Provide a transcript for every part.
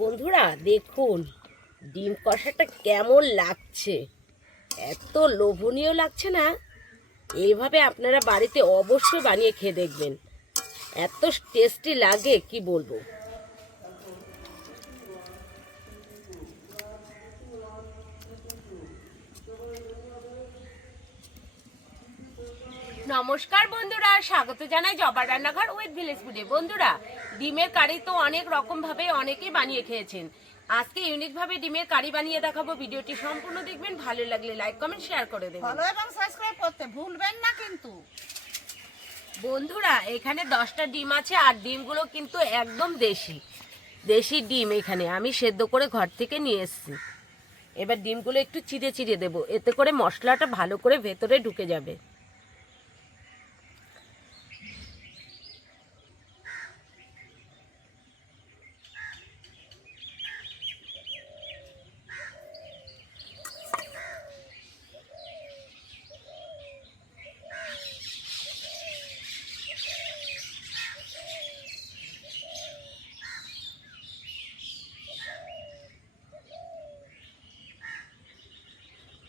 বন্ধুরা দেখুন ডিম কষাটা কেমন লাগছে, এত লোভনীয় লাগছে না? এইভাবে আপনারা বাড়িতে অবশ্যই বানিয়ে খেয়ে দেখবেন, এত টেস্টি লাগে কি বলবো। নমস্কার বন্ধুরা, স্বাগত জানাই জবার রান্নাঘর উইথ ভিলেজ ফুডে। বন্ধুরা, ডিমের কারি তো অনেক রকম ভাবে অনেকেই বানিয়ে খেয়েছেন। আজকে ইউনিক ভাবে ডিমের কারি বানিয়ে দেখাবো। ভিডিওটি সম্পূর্ণ দেখবেন, ভালো লাগলে লাইক কমেন্ট শেয়ার করে দেবেন, ফলো এবং সাবস্ক্রাইব করতে ভুলবেন না কিন্তু। বন্ধুরা, এখানে 10টা ডিম আছে আর ডিমগুলো কিন্তু একদম দেশি ডিম। এখানে আমি সেদ্ধ করে ঘর থেকে নিয়ে এসেছি। এবার ডিমগুলো একটু চিড়ে চিড়ে দেবো, এতে করে মশলাটা ভালো করে ভেতরে ঢুকে যাবে।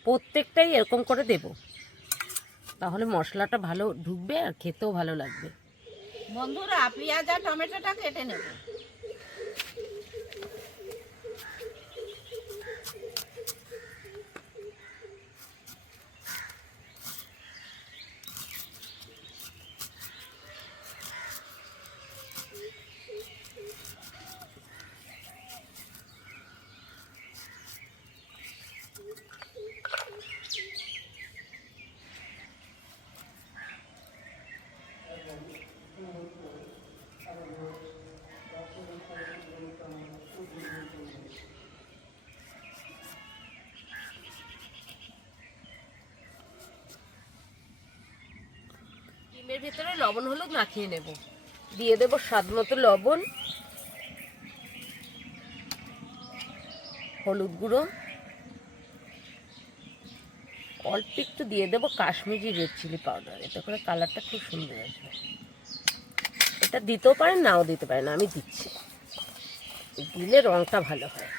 প্রত্যেকটাই এরকম করে দেব, তাহলে মশলাটা ভালো ঢুকবে আর খেতেও ভালো লাগবে। বন্ধুরা, পেঁয়াজ আর টমেটোটা কেটে নেব। ডিমের ভেতরে লবণ হলুদ মাখিয়ে নেব, দিয়ে দেব স্বাদ মতো লবণ, হলুদ গুঁড়ো, অল্প একটু দিয়ে দেবো কাশ্মীরি রেড চিলি পাউডার। এতে করে কালারটা খুব সুন্দর আসবে। এটা দিতেও পারেন, নাও দিতে পারেন, আমি দিচ্ছি, দিলে রঙটা ভালো হয়।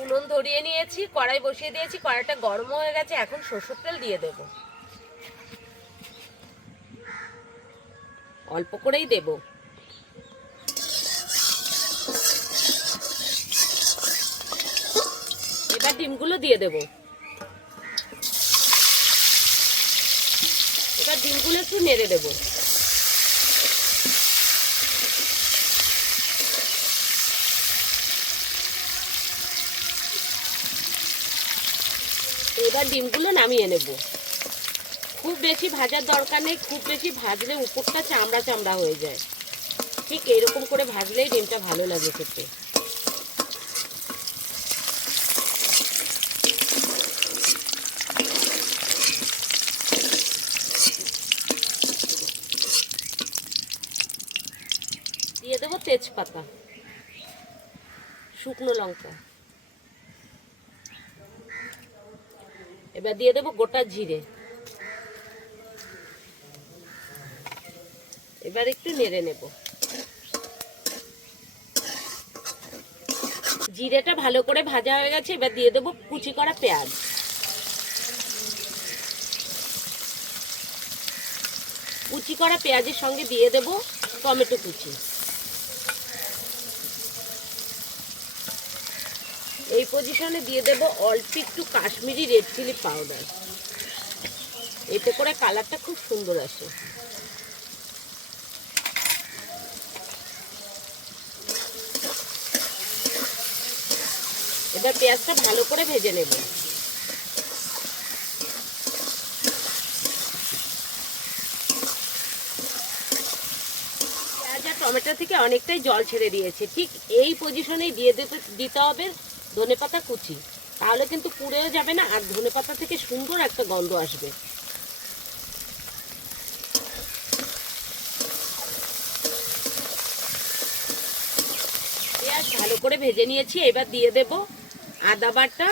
উনুন ধরিয়ে নিয়েছি, কড়াই বসিয়ে দিয়েছি, কড়াইটা গরম হয়ে গেছে। এখন সরষের তেল দিয়ে দেব, অল্প করেই দেব। এবার ডিমগুলো দিয়ে দেব। এবার ডিমগুলো একটু নেড়ে দেব। এবার ডিমগুলো নামিয়ে নেব। খুব বেশি ভাজার দরকার নেই, খুব বেশি ভাজলে উপরটা চামড়া চামড়া হয়ে যায়। ঠিক এরকম করে ভাজলেই ডিমটা ভালো লাগে খেতে। দিয়ে দেবো তেজপাতা, শুকনো লঙ্কা, এবার দিয়ে দেবো গোটা জিরে। এবার একটু নেড়ে নেব। জিরেটা ভালো করে ভাজা হয়ে গেছে, এবার দিয়ে দেবো কুচি করা পেঁয়াজ। কুচি করা পেঁয়াজের সঙ্গে দিয়ে দেবো টমেটো কুচি। এই পজিশনে দিয়ে দেব অল্প একটু কাশ্মীরি রেড চিলি পাউডার, এতে করে কালারটা খুব সুন্দর আসে। এবার পেঁয়াজটা ভালো করে ভেজে নেব। পেঁয়াজ আর টমেটো থেকে অনেকটাই জল ছেড়ে দিয়েছে। ঠিক এই পজিশনেই দিতে হবে ধনেপাতা কুচি, তাহলে কিন্তু পুড়েও যাবে না আর ধনেপাতা থেকে সুন্দর একটা গন্ধ আসবে। পেঁয়াজ ভালো করে ভেজে নিয়েছি। এবার দিয়ে দেব আদা বাটা,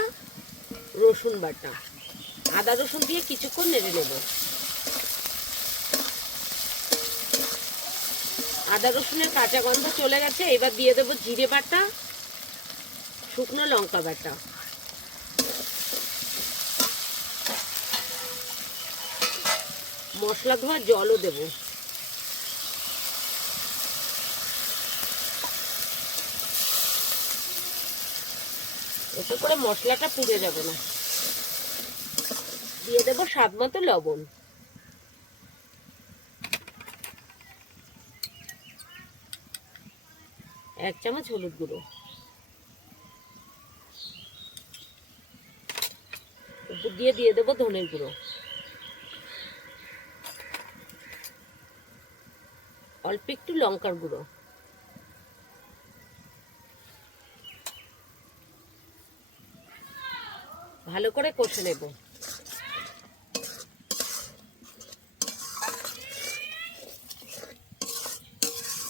রসুন বাটা। আদা রসুন দিয়ে কিছুক্ষণ নেড়ে নেব। আদা রসুনের কাঁচা গন্ধ চলে গেছে। এবার দিয়ে দেবো জিরে বাটা, শুকনো লঙ্কা বাটা, মশলা ধোয়া জলও দেবো। এতে করে মশলাটা পুড়ে যাবে না। দিয়ে দেবো স্বাদ মতো লবণ, এক চামচ হলুদ গুঁড়ো, উপর দিয়ে দেবো ধনের গুঁড়ো, অল্প একটু লঙ্কার গুঁড়ো, ভালো করে কষে নেব।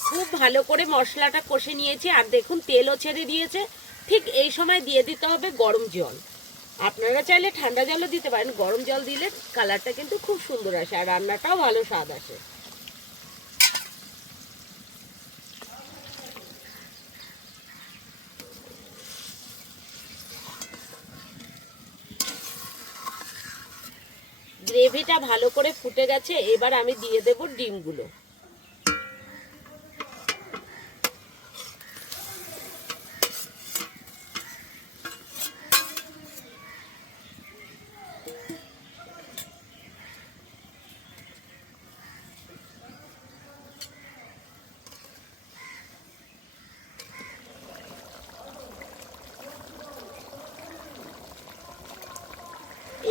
খুব ভালো করে মশলাটা কষে নিয়েছি, আর দেখুন তেলও ছেড়ে দিয়েছে। ঠিক এই সময় দিয়ে দিতে হবে গরম জল। আপনারা চাইলে ঠান্ডা জলও দিতে পারেন, গরম জল দিলে কালারটা কিন্তু খুব সুন্দর আসে আর রান্নাটাও ভালো স্বাদ আসে। গ্রেভিটা ভালো করে ফুটে গেছে, এবার আমি দিয়ে দেব ডিমগুলো।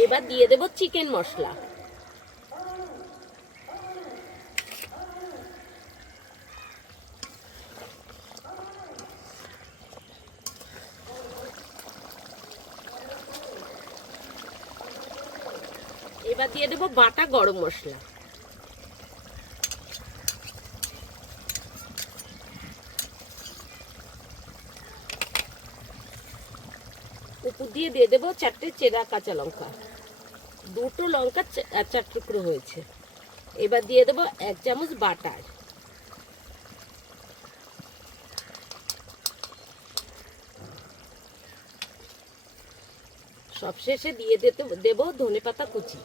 এবার দিয়ে দেব চিকেন মশলা, এবার দিয়ে দেব বাটা গরম মশলা, উপর দিয়ে দেবো 4টে চেরা কাঁচা লঙ্কা, 2টো লঙ্কা 4 টুকরো হয়েছে। এবার দিয়ে দেবো 1 চামচ বাটার, সবশেষে দিয়ে দেবো ধনেপাতা কুচি।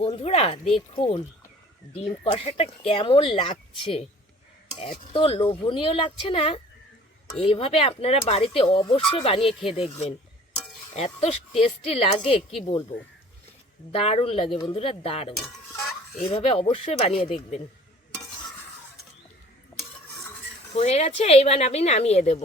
বন্ধুরা দেখুন ডিম কষাটা কেমন লাগছে, এত লোভনীয় লাগছে না? এইভাবে আপনারা বাড়িতে অবশ্যই বানিয়ে খেয়ে দেখবেন, এত টেস্টি লাগে কি বলবো, দারুণ লাগে বন্ধুরা, দারুণ। এইভাবে অবশ্যই বানিয়ে দেখবেন। হয়ে গেছে, এইবার আমি নামিয়ে দেব।